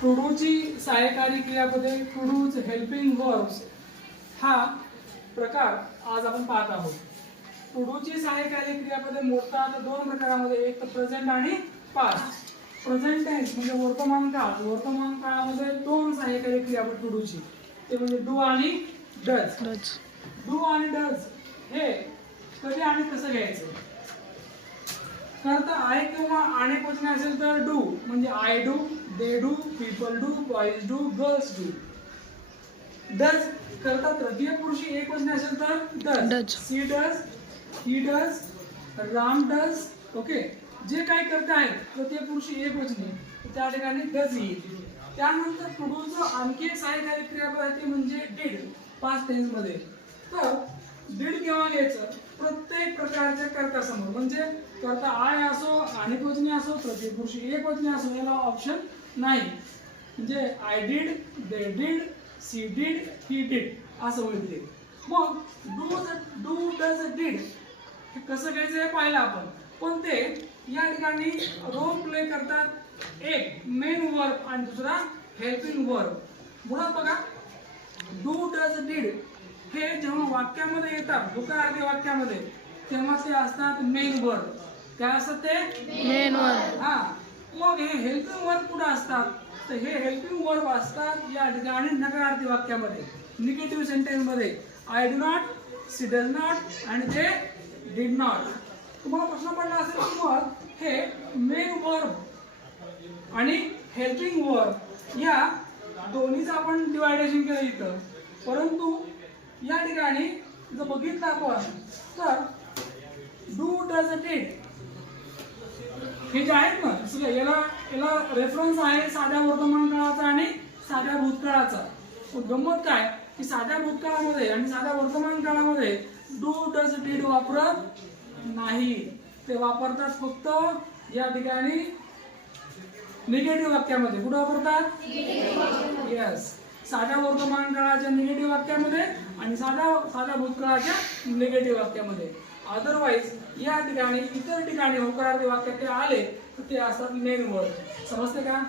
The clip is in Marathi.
टू डूची सहाय्यकारी क्रियापदे, टू डूज हेल्पिंग वर्ब्स हा प्रकार आज आपण पाहत आहोत. टू डूची सहाय्यकारी क्रियापदे मोडतात दोन प्रकारामध्ये, एक तर प्रेझेंट आणि पास्ट. प्रेझेंट टेन्स म्हणजे वर्तमान काळ. वर्तमान काळामध्ये दोन सहाय्यकारी क्रियापद टू डूची, ते म्हणजे डू आणि डज. डू आणि डज हे कधी आणि कसं घ्यायचं? करता आय किंवा आणि क्वेश्चन असेल तर डू म्हणजे I do, they do, people do, boys do, girls do. Does करता तृतीय पुरुषी एक वचन असेल तर does. She does, he does, Ram does. Okay, जे काही करते आहेत तृतीय पुरुषी एक वचनी त्या ठिकाणी डज येईल. त्यानंतर टू आणखी एक सहाय्यकारी क्रियापद आहे ते म्हणजे डीड, पास्ट टेन्स मध्ये. तर डीड केव्हा घ्यायचं? प्रत्येक प्रकारच्या कर्ता समोर, म्हणजे कर्ता आय असो, अनेक वचनी असो, तृतीय पुरुषी एक वचनी असो, याला ऑप्शन नाही. म्हणजे I did, they did, she did, he did असं होईल ते. मग डू डज डीड हे कसं घ्यायचं हे पाहिलं आपण, पण ते या ठिकाणी रोल प्ले करतात. एक मेन वर्ब आणि दुसरा हेल्पिंग वर्ब. मुळात बघा, डू डज डीड हे जेव्हा वाक्यामध्ये येतात, होकारार्थी वाक्यामध्ये, तेव्हा ते असतात मेन वर्ब. काय असतात ते? Main verb. हा, मग हे हेल्पिंग वर्ब कुठे असतात? तर हे हेल्पिंग वर्ब असतात या ठिकाणी नकारार्थी वाक्यामध्ये, निगेटिव्ह सेंटेन्स मध्ये. I do not, she does not आणि ते डिड नॉट. तुम्हाला प्रश्न पडला असेल की मग हे मेन वर्ब आणि हेल्पिंग वर्ब या दोन्हीचं आपण डिवायडेशन केलं इथं, परंतु या ठिकाणी जर बघितलं आपण तर डू डज डीड हे जे आहेत ना, याला रेफरन्स आहे साध्या वर्तमान काळाचा आणि साध्या भूतकाळाचा. गंमत काय की साध्या भूतकाळामध्ये आणि साध्या वर्तमान काळामध्ये डू डज डीड वापरत नाही. ते वापरतात फक्त या ठिकाणी निगेटिव्ह वाक्यामध्ये. कुठे वापरतात? येस, साध्या वर्तमान काळाच्या निगेटिव्ह वाक्यामध्ये आणि साध्या भूतकाळाच्या निगेटिव्ह वाक्यामध्ये. अदरवाईज या ठिकाणी इतर ठिकाणी होकारार्थी वाक्यात ते आले तर ते असतात मेन वर्ब. समजते का?